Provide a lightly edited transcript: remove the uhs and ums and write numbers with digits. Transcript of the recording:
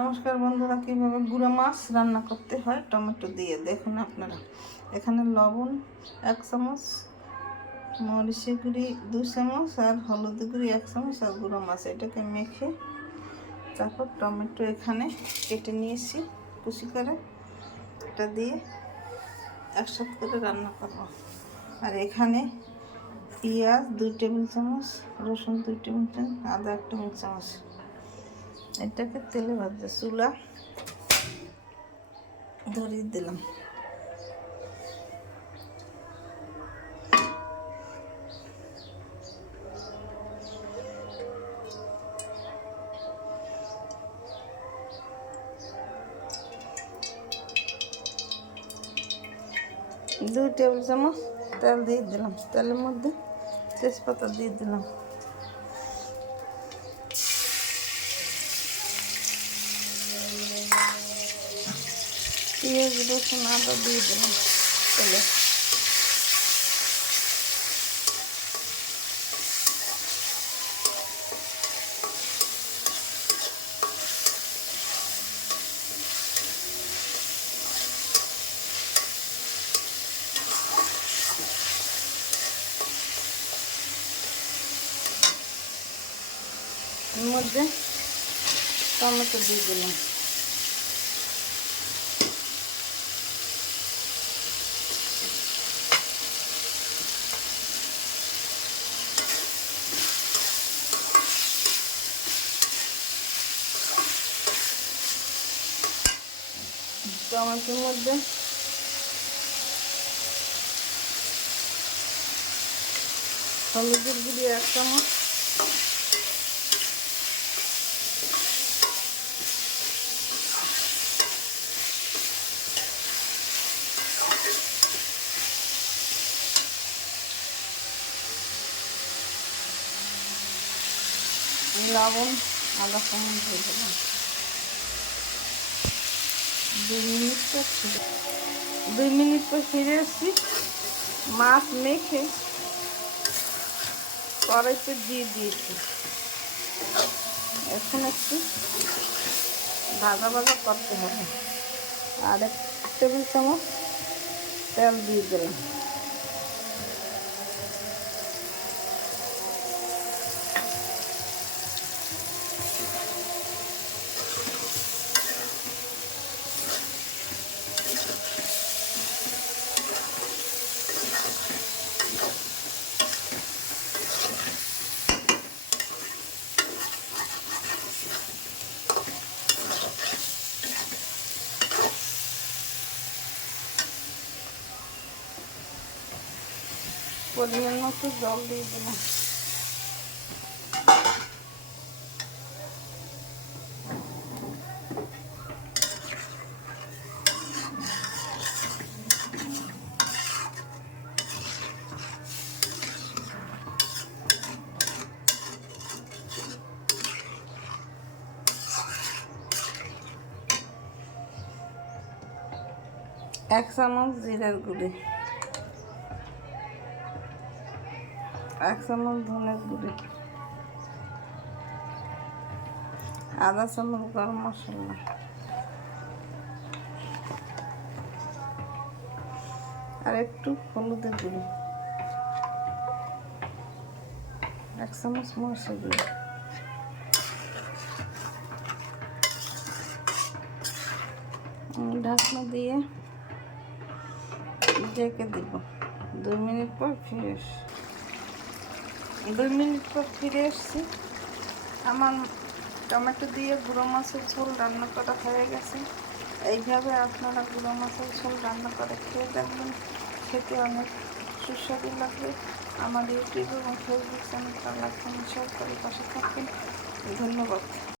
নমস্কার বন্ধুরা, কীভাবে গুঁড়ো মাছ রান্না করতে হয় টমেটো দিয়ে দেখুন আপনারা। এখানে লবণ 1 চামচ, মরিচের গুঁড়ি 2 চামচ আর হলুদ গুঁড়ি 1 চামচ আর গুঁড়ো মাছ, এটাকে মেখে তারপর টমেটো এখানে কেটে নিয়েছি কুচি করে, এটা দিয়ে একসাথে করে রান্না করব। আর এখানে পেঁয়াজ 2 টেবিল চামচ, রসুন 2 টেবিল চামচ, আদা 1 টেবিল চামচ, এটাকে তেলে ভাজতে চুলা ধরিয়ে দিলাম। দুই টেবিল চামচ তেল দিয়ে দিলাম, তেলের মধ্যে তেজপাতা দিয়ে দিলাম, পেঁয়াজ রসুন আদা দিয়ে দিলাম তেলে। এর মধ্যে টমেটো দিয়ে দিলাম, টমেটোর মধ্যে হলুদের গুঁড়ি 1 চামচ, লবণ আদা চামচ দিয়ে দিলাম। 2 মিনিট পর ফিরে এসেছি, মাছ মেখে কড়াইতে দিয়ে দিয়েছি। এখন একটু ভাজা ভাজা করতে হবে। আর 1 টেবিল চামচ তেল দিয়ে দিলাম। পরিমাণ মতো জল দিয়ে দিলাম। এক চামচ জিরার গুঁড়ি, 1 চামচ ধনের গুঁড়ি, আধা চামচ গরম মশলা, আর একটু হলুদের গুঁড়ি, 1 চামচ মরিচের গুঁড়ি। ঢাকনা দিয়ে ঢেকে দিব। 2 মিনিট পর ফিরে এসছি। 2 মিনিট পর ফিরে এসছি, আমার টমেটো দিয়ে গুঁড়ো মাছের ঝোল রান্না করা হয়ে গেছে। এইভাবে আপনারা গুঁড়ো মাছের ঝোল রান্না করে খেয়ে দেখবেন, খেতে অনেক সুস্বাদু লাগবে। আমার ইউটিউব এবং ফেসবুক চ্যানেলটা লাইক কমেন্ট শেয়ার করে পাশে থাকবেন। ধন্যবাদ।